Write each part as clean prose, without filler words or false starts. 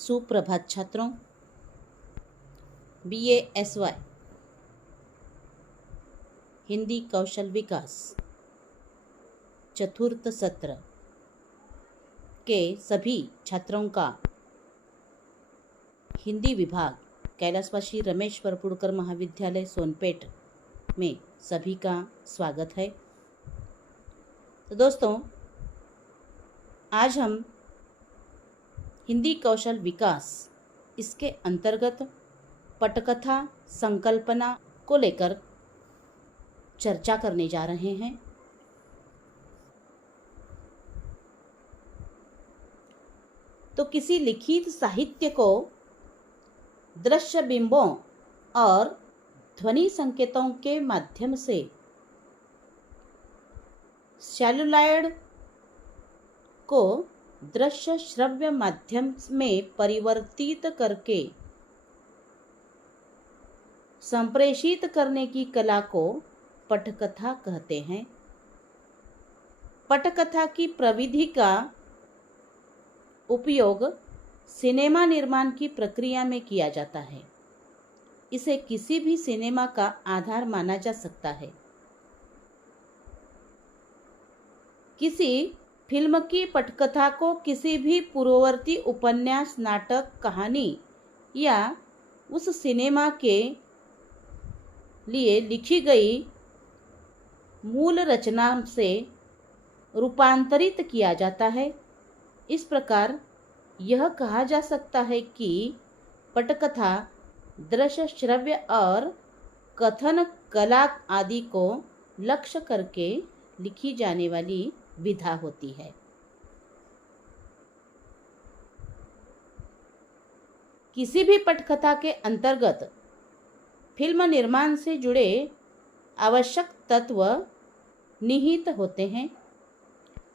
सुप्रभात छात्रों। BASY हिंदी कौशल विकास चतुर्थ सत्र के सभी छात्रों का हिंदी विभाग कैलाशवासी रमेश परपुड़कर महाविद्यालय सोनपेट में सभी का स्वागत है। तो दोस्तों, आज हम हिंदी कौशल विकास इसके अंतर्गत पटकथा संकल्पना को लेकर चर्चा करने जा रहे हैं। तो किसी लिखित साहित्य को दृश्य बिंबों और ध्वनि संकेतों के माध्यम से सेलुलॉयड को दृश्य श्रव्य माध्यम में परिवर्तित करके संप्रेषित करने की कला को पटकथा कहते हैं। पटकथा की प्रविधि का उपयोग सिनेमा निर्माण की प्रक्रिया में किया जाता है। इसे किसी भी सिनेमा का आधार माना जा सकता है। किसी फिल्म की पटकथा को किसी भी पूर्ववर्ती उपन्यास, नाटक, कहानी या उस सिनेमा के लिए लिखी गई मूल रचना से रूपांतरित किया जाता है। इस प्रकार यह कहा जा सकता है कि पटकथा दृश्य, श्रव्य और कथन कला आदि को लक्ष्य करके लिखी जाने वाली विधा होती है। किसी भी पटकथा के अंतर्गत फिल्म निर्माण से जुड़े आवश्यक तत्व निहित होते हैं।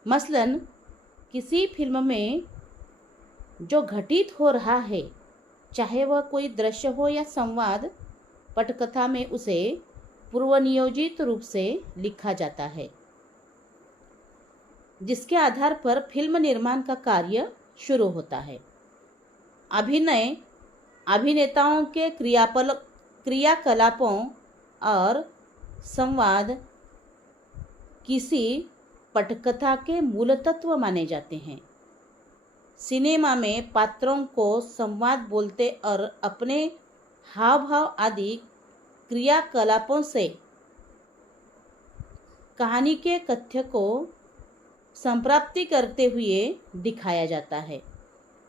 मसलन किसी फिल्म में जो घटित हो रहा है, चाहे वह कोई दृश्य हो या संवाद, पटकथा में उसे पूर्वनियोजित रूप से लिखा जाता है, जिसके आधार पर फिल्म निर्माण का कार्य शुरू होता है। अभिनय अभिनेताओं के क्रियाकलापों और संवाद किसी पटकथा के मूल तत्व माने जाते हैं। सिनेमा में पात्रों को संवाद बोलते और अपने हाव भाव आदि क्रियाकलापों से कहानी के तथ्य को संप्राप्ति करते हुए दिखाया जाता है।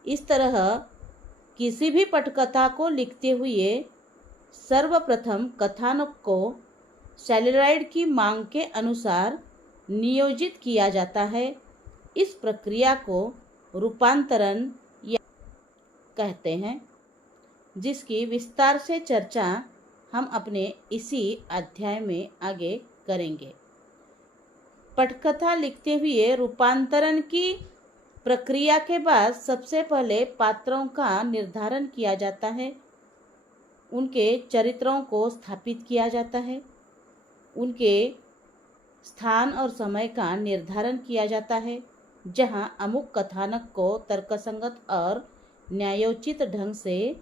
इस तरह किसी भी पटकथा को लिखते हुए सर्वप्रथम कथानक को सेलुलॉयड की मांग के अनुसार नियोजित किया जाता है। इस प्रक्रिया को रूपांतरण या कहते हैं, जिसकी विस्तार से चर्चा हम अपने इसी अध्याय में आगे करेंगे। पटकथा लिखते हुए रूपांतरण की प्रक्रिया के बाद सबसे पहले पात्रों का निर्धारण किया जाता है, उनके चरित्रों को स्थापित किया जाता है, उनके स्थान और समय का निर्धारण किया जाता है, जहां अमुक कथानक को तर्कसंगत और न्यायोचित ढंग से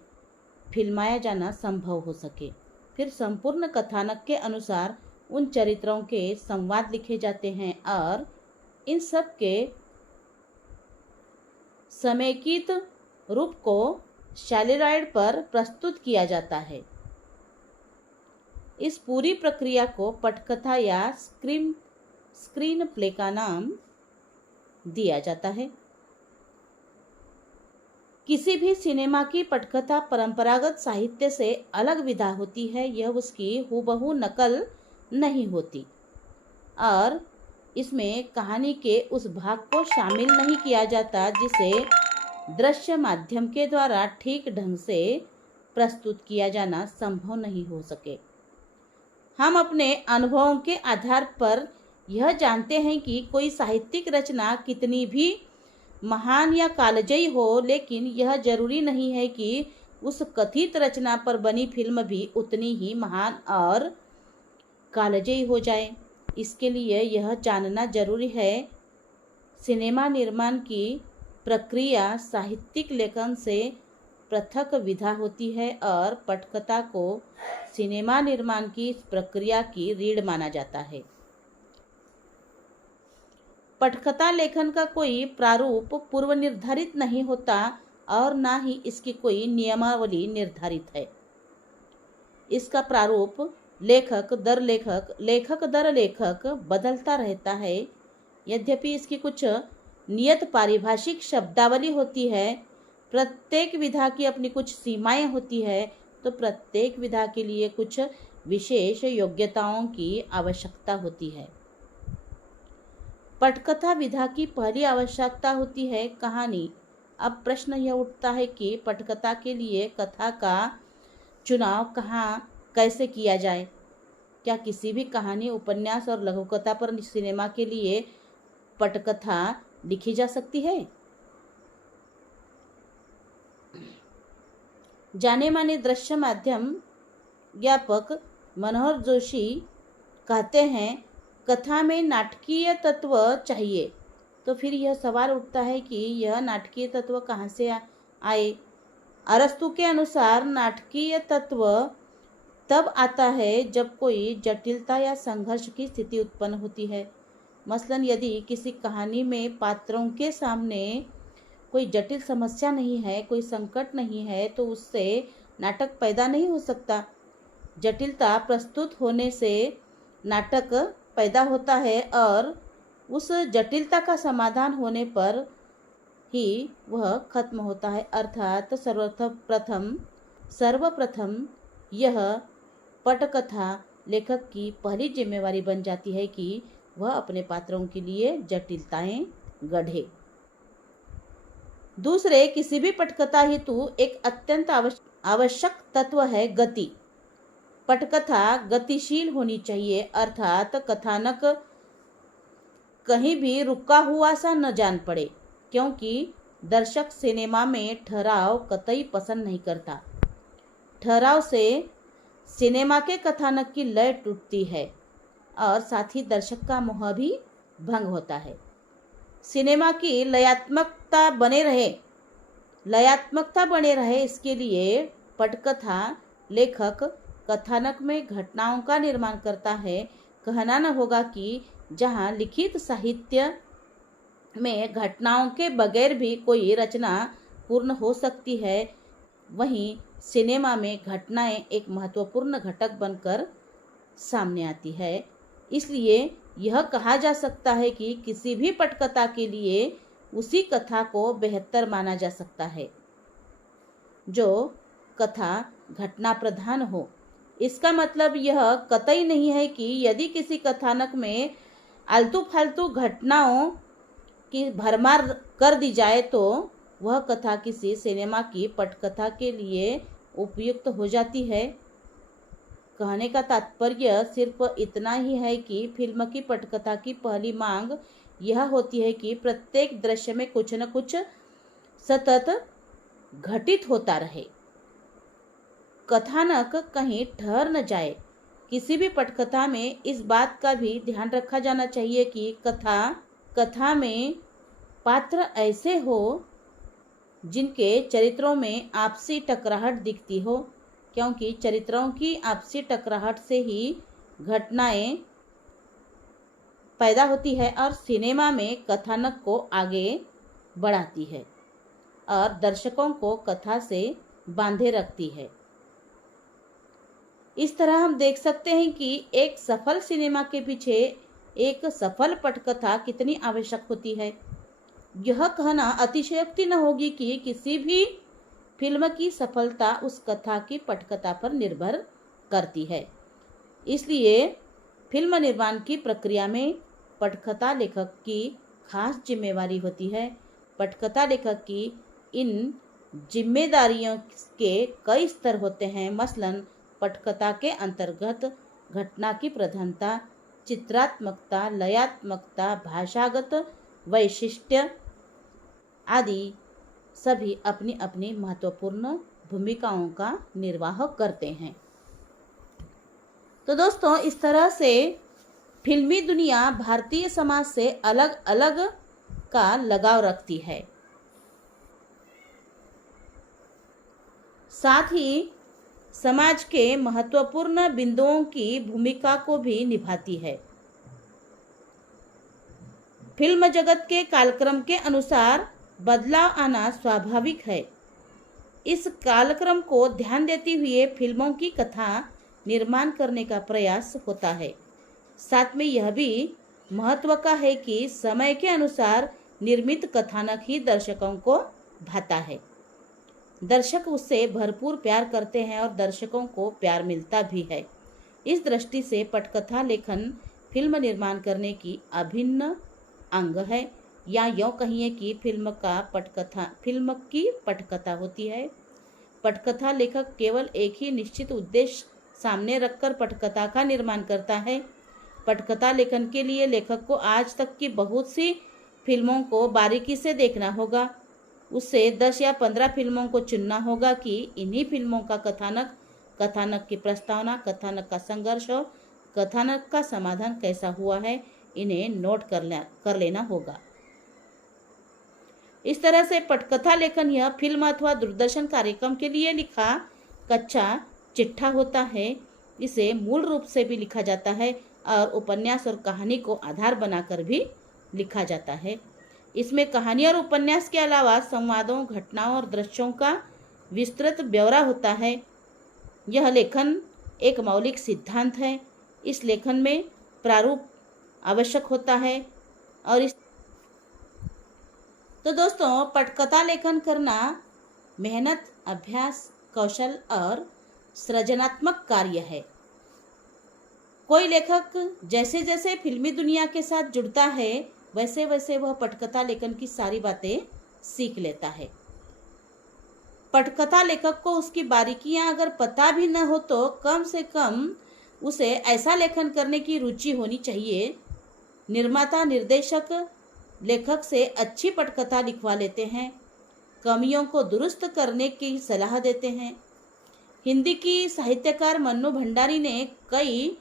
फिल्माया जाना संभव हो सके। फिर संपूर्ण कथानक के अनुसार उन चरित्रों के संवाद लिखे जाते हैं और इन सब के समेकित रूप को सेलुलॉयड पर प्रस्तुत किया जाता है। इस पूरी प्रक्रिया को पटकथा या स्क्रीन प्ले का नाम दिया जाता है। किसी भी सिनेमा की पटकथा परंपरागत साहित्य से अलग विधा होती है। यह उसकी हूबहू नकल नहीं होती और इसमें कहानी के उस भाग को शामिल नहीं किया जाता जिसे दृश्य माध्यम के द्वारा ठीक ढंग से प्रस्तुत किया जाना संभव नहीं हो सके। हम अपने अनुभवों के आधार पर यह जानते हैं कि कोई साहित्यिक रचना कितनी भी महान या कालजयी हो, लेकिन यह जरूरी नहीं है कि उस कथित रचना पर बनी फिल्म भी उतनी ही महान और कालजयी हो जाए। इसके लिए यह जानना जरूरी है सिनेमा निर्माण की प्रक्रिया साहित्यिक लेखन से पृथक विधा होती है और पटकथा को सिनेमा निर्माण की प्रक्रिया की रीढ़ माना जाता है। पटकथा लेखन का कोई प्रारूप पूर्व निर्धारित नहीं होता और ना ही इसकी कोई नियमावली निर्धारित है। इसका प्रारूप लेखक दर लेखक बदलता रहता है। यद्यपि इसकी कुछ नियत पारिभाषिक शब्दावली होती है, प्रत्येक विधा की अपनी कुछ सीमाएं होती है, तो प्रत्येक विधा के लिए कुछ विशेष योग्यताओं की आवश्यकता होती है। पटकथा विधा की पहली आवश्यकता होती है कहानी। अब प्रश्न यह उठता है कि पटकथा के लिए कथा का चुनाव कहाँ कैसे किया जाए। क्या किसी भी कहानी, उपन्यास और लघुकथा पर सिनेमा के लिए पटकथा लिखी जा सकती है? जाने माने दृश्य माध्यम ज्ञापक मनोहर जोशी कहते हैं, कथा में नाटकीय तत्व चाहिए। तो फिर यह सवाल उठता है कि यह नाटकीय तत्व कहाँ से आए। अरस्तु के अनुसार नाटकीय तत्व तब आता है जब कोई जटिलता या संघर्ष की स्थिति उत्पन्न होती है। मसलन यदि किसी कहानी में पात्रों के सामने कोई जटिल समस्या नहीं है, कोई संकट नहीं है, तो उससे नाटक पैदा नहीं हो सकता। जटिलता प्रस्तुत होने से नाटक पैदा होता है और उस जटिलता का समाधान होने पर ही वह खत्म होता है। अर्थात सर्वप्रथम यह पटकथा लेखक की पहली जिम्मेवारी बन जाती है कि वह अपने पात्रों के लिए जटिलताएं गढ़े। दूसरे, किसी भी पटकथा हेतु एक अत्यंत आवश्यक तत्व है गति। पटकथा गतिशील होनी चाहिए, अर्थात कथानक कहीं भी रुका हुआ सा न जान पड़े, क्योंकि दर्शक सिनेमा में ठहराव कतई पसंद नहीं करता। ठहराव से सिनेमा के कथानक की लय टूटती है और साथ ही दर्शक का मोह भी भंग होता है। सिनेमा की लयात्मकता बने रहे इसके लिए पटकथा लेखक कथानक में घटनाओं का निर्माण करता है। कहना न होगा कि जहाँ लिखित साहित्य में घटनाओं के बगैर भी कोई रचना पूर्ण हो सकती है, वहीं सिनेमा में घटनाएं एक महत्वपूर्ण घटक बनकर सामने आती है। इसलिए यह कहा जा सकता है कि किसी भी पटकथा के लिए उसी कथा को बेहतर माना जा सकता है जो कथा घटना प्रधान हो। इसका मतलब यह कतई नहीं है कि यदि किसी कथानक में आलतू फालतू घटनाओं की भरमार कर दी जाए तो वह कथा किसी सिनेमा की पटकथा के लिए उपयुक्त हो जाती है। कहने का तात्पर्य सिर्फ इतना ही है कि फिल्म की पटकथा की पहली मांग यह होती है कि प्रत्येक दृश्य में कुछ न कुछ सतत घटित होता रहे, कथानक कहीं ठहर न जाए। किसी भी पटकथा में इस बात का भी ध्यान रखा जाना चाहिए कि कथा में पात्र ऐसे हो जिनके चरित्रों में आपसी टकराहट दिखती हो, क्योंकि चरित्रों की आपसी टकराहट से ही घटनाएं पैदा होती है और सिनेमा में कथानक को आगे बढ़ाती है और दर्शकों को कथा से बांधे रखती है। इस तरह हम देख सकते हैं कि एक सफल सिनेमा के पीछे एक सफल पटकथा कितनी आवश्यक होती है। यह कहना अतिशयोक्ति न होगी कि किसी भी फिल्म की सफलता उस कथा की पटकथा पर निर्भर करती है। इसलिए फिल्म निर्माण की प्रक्रिया में पटकथा लेखक की खास जिम्मेवारी होती है। पटकथा लेखक की इन जिम्मेदारियों के कई स्तर होते हैं। मसलन पटकथा के अंतर्गत घटना की प्रधानता, चित्रात्मकता, लयात्मकता, भाषागत वैशिष्ट्य आदि सभी अपनी अपनी महत्वपूर्ण भूमिकाओं का निर्वाह करते हैं। तो दोस्तों, इस तरह से फिल्मी दुनिया भारतीय समाज से अलग अलग का लगाव रखती है। साथ ही समाज के महत्वपूर्ण बिंदुओं की भूमिका को भी निभाती है। फिल्म जगत के कालक्रम के अनुसार बदलाव आना स्वाभाविक है। इस कालक्रम को ध्यान देते हुए फिल्मों की कथा निर्माण करने का प्रयास होता है। साथ में यह भी महत्व का है कि समय के अनुसार निर्मित कथानक ही दर्शकों को भाता है। दर्शक उससे भरपूर प्यार करते हैं और दर्शकों को प्यार मिलता भी है। इस दृष्टि से पटकथा लेखन फिल्म निर्माण करने की अभिन्न अंग है, या यूँ कहिए कि फिल्म की पटकथा होती है। पटकथा लेखक केवल एक ही निश्चित उद्देश्य सामने रखकर पटकथा का निर्माण करता है। पटकथा लेखन के लिए लेखक को आज तक की बहुत सी फिल्मों को बारीकी से देखना होगा। उससे 10 या 15 फिल्मों को चुनना होगा कि इन्हीं फिल्मों का कथानक की प्रस्तावना, कथानक का संघर्ष और कथानक का समाधान कैसा हुआ है, इन्हें नोट कर लेना होगा। इस तरह से पटकथा लेखन यह फिल्म अथवा दूरदर्शन कार्यक्रम के लिए लिखा कच्चा चिट्ठा होता है। इसे मूल रूप से भी लिखा जाता है और उपन्यास और कहानी को आधार बनाकर भी लिखा जाता है। इसमें कहानी और उपन्यास के अलावा संवादों, घटनाओं और दृश्यों का विस्तृत ब्यौरा होता है। यह लेखन एक मौलिक सिद्धांत है। इस लेखन में प्रारूप आवश्यक होता है और तो दोस्तों, पटकथा लेखन करना मेहनत, अभ्यास, कौशल और सृजनात्मक कार्य है। कोई लेखक जैसे जैसे फिल्मी दुनिया के साथ जुड़ता है वैसे वैसे वह पटकथा लेखन की सारी बातें सीख लेता है। पटकथा लेखक को उसकी बारीकियां अगर पता भी न हो तो कम से कम उसे ऐसा लेखन करने की रुचि होनी चाहिए। निर्माता, निर्देशक लेखक से अच्छी पटकथा लिखवा लेते हैं, कमियों को दुरुस्त करने की सलाह देते हैं। हिंदी की साहित्यकार मन्नू भंडारी ने कई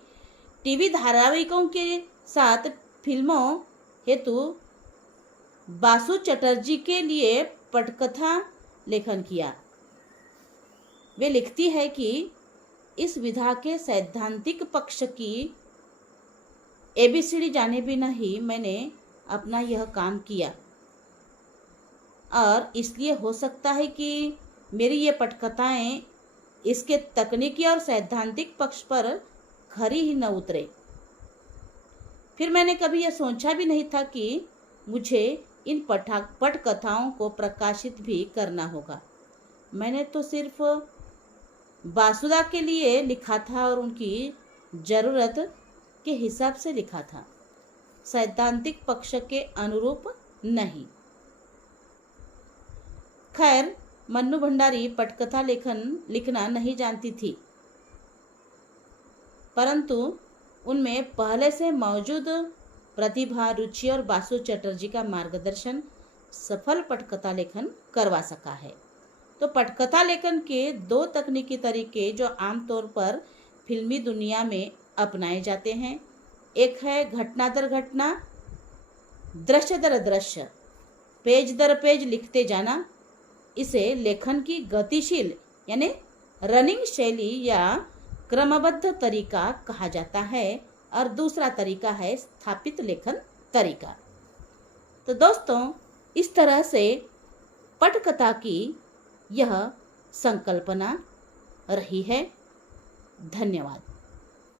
टीवी धारावाहिकों के साथ फिल्मों हेतु बासु चटर्जी के लिए पटकथा लेखन किया। वे लिखती है कि इस विधा के सैद्धांतिक पक्ष की ABCD जाने बिना ही मैंने अपना यह काम किया और इसलिए हो सकता है कि मेरी ये पटकथाएं इसके तकनीकी और सैद्धांतिक पक्ष पर खरी ही न उतरे। फिर मैंने कभी यह सोचा भी नहीं था कि मुझे इन पटकथाओं को प्रकाशित भी करना होगा। मैंने तो सिर्फ बासुदा के लिए लिखा था और उनकी ज़रूरत के हिसाब से लिखा था, सैद्धांतिक पक्ष के अनुरूप नहीं। खैर, मन्नू भंडारी पटकथा लिखना नहीं जानती थी, परंतु उनमें पहले से मौजूद प्रतिभा, रुचि और बासु चटर्जी का मार्गदर्शन सफल पटकथा लेखन करवा सका है। तो पटकथा लेखन के 2 तकनीकी तरीके जो आमतौर पर फिल्मी दुनिया में अपनाए जाते हैं, एक है घटना दर घटना, दृश्य दर दृश्य, पेज दर पेज लिखते जाना। इसे लेखन की गतिशील यानी रनिंग शैली या क्रमबद्ध तरीका कहा जाता है और दूसरा तरीका है स्थापित लेखन तरीका। तो दोस्तों, इस तरह से पटकथा की यह संकल्पना रही है। धन्यवाद।